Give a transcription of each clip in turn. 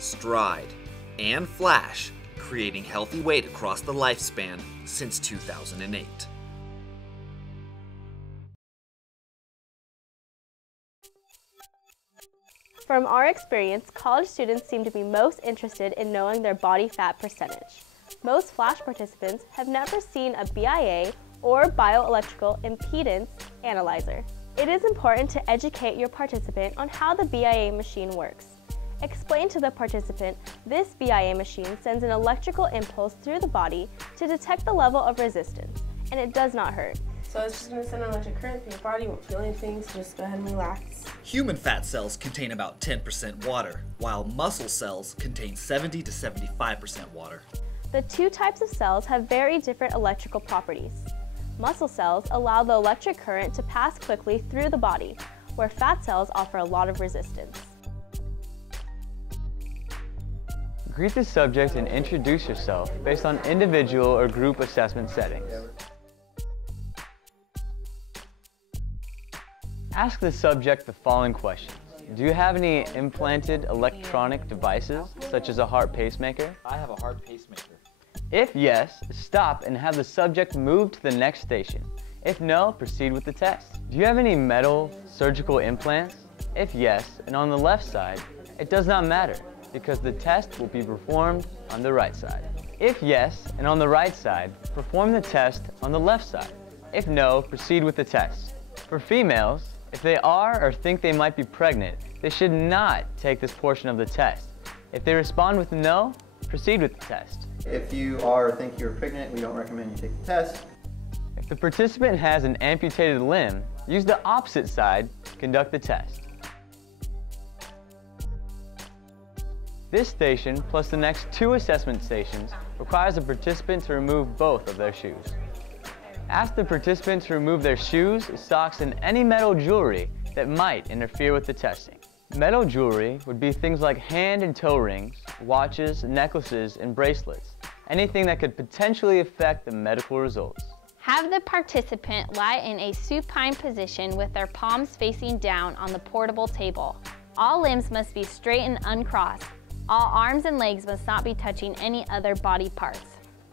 stride, and flash, creating healthy weight across the lifespan since 2008. From our experience, college students seem to be most interested in knowing their body fat percentage. Most FLASH participants have never seen a BIA or bioelectrical impedance analyzer. It is important to educate your participant on how the BIA machine works. Explain to the participant this BIA machine sends an electrical impulse through the body to detect the level of resistance, and it does not hurt. So it's just going to send an electric current through your body, you won't feel anything, so just go ahead and relax. Human fat cells contain about 10% water, while muscle cells contain 70 to 75% water. The two types of cells have very different electrical properties. Muscle cells allow the electric current to pass quickly through the body, where fat cells offer a lot of resistance. Greet the subject and introduce yourself based on individual or group assessment settings. Ask the subject the following questions. Do you have any implanted electronic devices, such as a heart pacemaker? I have a heart pacemaker. If yes, stop and have the subject move to the next station. If no, proceed with the test. Do you have any metal surgical implants? If yes, and on the left side, it does not matter because the test will be performed on the right side. If yes, and on the right side, perform the test on the left side. If no, proceed with the test. For females, if they are or think they might be pregnant, they should not take this portion of the test. If they respond with no, proceed with the test. If you are or think you're pregnant, we don't recommend you take the test. If the participant has an amputated limb, use the opposite side to conduct the test. This station, plus the next 2 assessment stations, requires the participant to remove both of their shoes. Ask the participant to remove their shoes, socks, and any metal jewelry that might interfere with the testing. Metal jewelry would be things like hand and toe rings, watches, necklaces, and bracelets. Anything that could potentially affect the medical results. Have the participant lie in a supine position with their palms facing down on the portable table. All limbs must be straight and uncrossed. All arms and legs must not be touching any other body parts.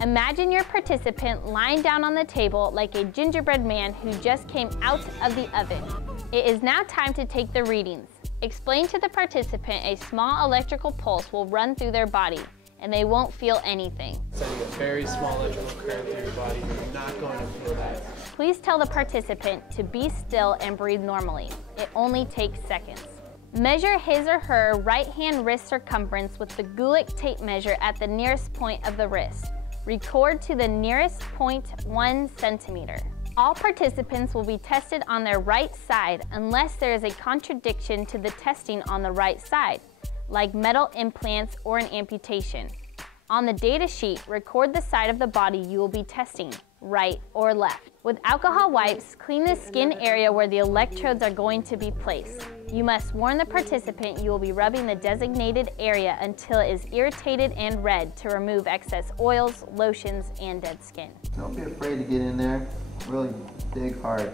Imagine your participant lying down on the table like a gingerbread man who just came out of the oven. It is now time to take the readings. Explain to the participant a small electrical pulse will run through their body and they won't feel anything. Sending a very small electrical current through your body, you're not going to feel that. Please tell the participant to be still and breathe normally. It only takes seconds. Measure his or her right hand wrist circumference with the Gulick tape measure at the nearest point of the wrist. Record to the nearest point 1 centimeter. All participants will be tested on their right side unless there is a contradiction to the testing on the right side, like metal implants or an amputation. On the data sheet, record the side of the body you will be testing, right or left. With alcohol wipes, clean the skin area where the electrodes are going to be placed. You must warn the participant you will be rubbing the designated area until it is irritated and red to remove excess oils, lotions, and dead skin. Don't be afraid to get in there. Really dig hard.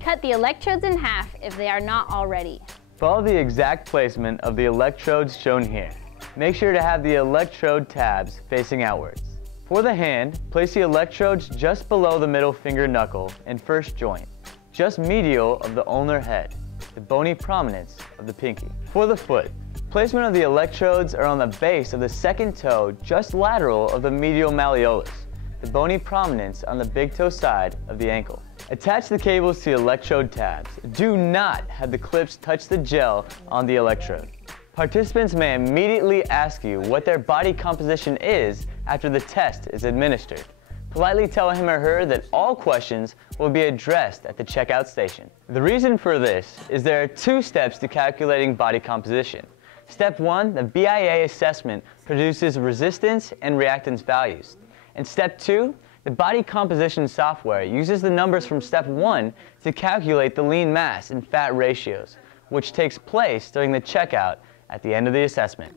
Cut the electrodes in half if they are not already. Follow the exact placement of the electrodes shown here. Make sure to have the electrode tabs facing outwards. For the hand, place the electrodes just below the middle finger knuckle and first joint, just medial of the ulnar head, the bony prominence of the pinky. For the foot, placement of the electrodes are on the base of the second toe just lateral of the medial malleolus, the bony prominence on the big toe side of the ankle. Attach the cables to the electrode tabs. Do not have the clips touch the gel on the electrode. Participants may immediately ask you what their body composition is after the test is administered. Politely tell him or her that all questions will be addressed at the checkout station. The reason for this is there are 2 steps to calculating body composition. Step 1, the BIA assessment produces resistance and reactance values. And step 2, the body composition software uses the numbers from step 1 to calculate the lean mass and fat ratios, which takes place during the checkout at the end of the assessment.